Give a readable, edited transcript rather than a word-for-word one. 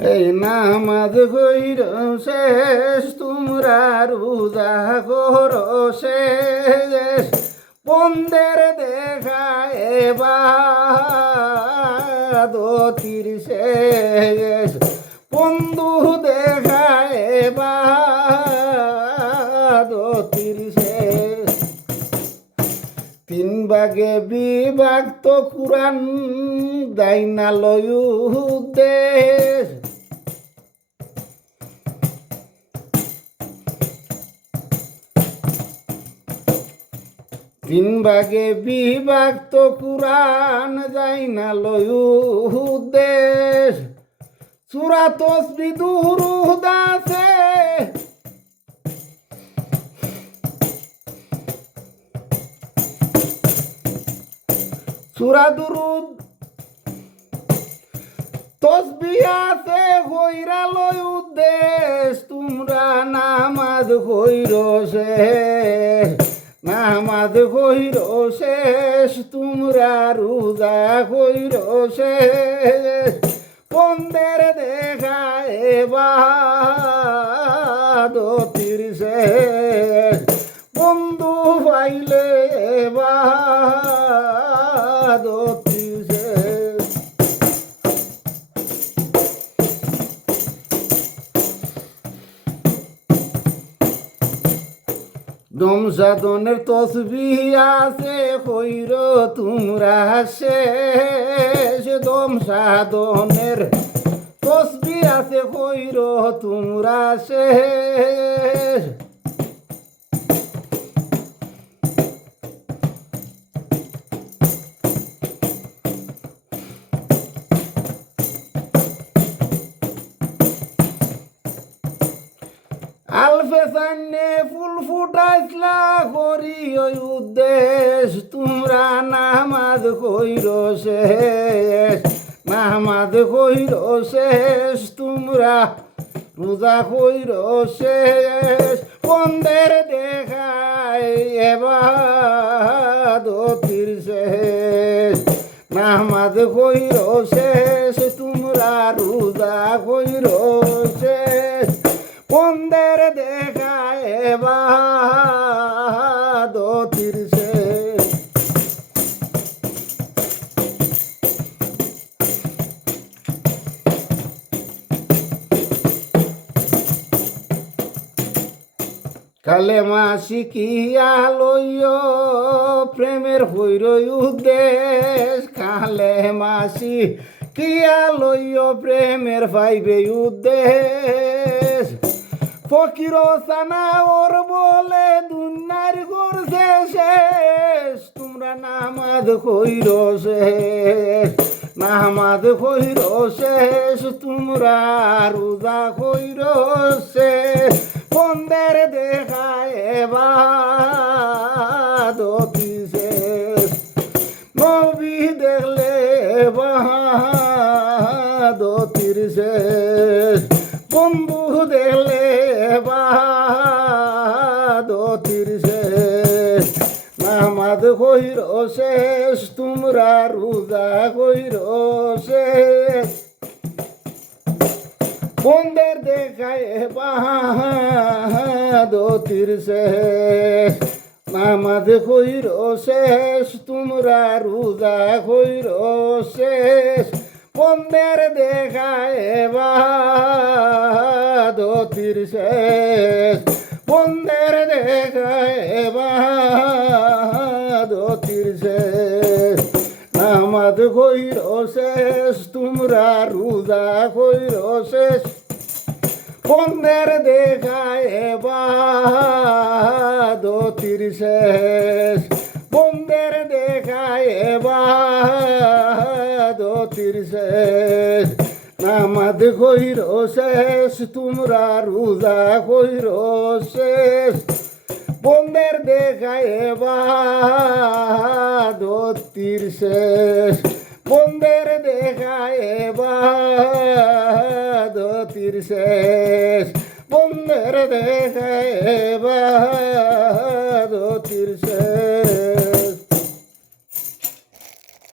এই নামাজ কইর শেষ তোমরা রোজা করো শেষ বন্দের দেখা এবাদতির শেষ বন্ধু দেখা এবাদতির শেষ তিন ভাগে বিভক্ত কুরআন দাইনালয় উদ্দেশ তিন ভাগে বিভক্ত কুরআন দাইনালয় উদ্দেশ সূরা তাসবিহ দুরূদ আছে সূরা দুরূদ তাসবিহ আছে কইরালয় উদ্দেশ তোমরা নামাজ কইরো শেষ নামাজ কইরো শেষ তোমরা রোজা কইরো শেষ বন্দের দেখা এবাদতির শেষ বন্ধু পাইলে এবাদতির শেষ দম সাধনের তসবিহ আছে কইর তোমরা শেষ দম সাধনের তসবিহ আছে কইর তোমরা শেষ আলফে সান্নে ফুল ফুটাইছলা করি ওই উদ্দেশ তোমরা নামাজ কইরো শেষ নামাজ কইরো শেষ তোমরা রোজা কইরো শেষ বন্দের দেখায় এবাদতির শেষ নামাজ কইরো শেষ তোমরা রোজা কইরো শেষ বন্দের দেখা এবাদতির শেষ কালেমা শিখিয়া লইয় প্রেমের হইর উদ্দেশ কালেমা শিখিয়া লইয় প্রেমের পাইবে উদ্দেশ ফকির সানা ওর বলে দুনিয়ার করছে শেষ তোমরা নামাজ কইর শেষ নামাজ কইর শেষ তোমরা রোজা কইর শেষ বন্দের দেখা এবাদতি শেষ নবী দেখলে এবাদতির শেষ বন্ধু দেখলে এবাদতির শেষ নামাজ কইর শেষ তোমরা রোজা কইর শেষ বন্দের দেখায় এবাদতির শেষ নামাজ কইর শেষ তোমরা রোজা কইর শেষ বন্দের দেখায় এবাদতির শেষ বন্দের দেখায় এবাদতির শেষ নামাজ কইর শেষ তোমরা রোজা কইর শেষ বন্দের দেখায় এবাদতির শেষ বন্দের দেখায় এবাদতির শেষ নামাজ কইর শেষ তোমরা রোজা কইর শেষ বন্দের দেখায় এবাদতির শেষ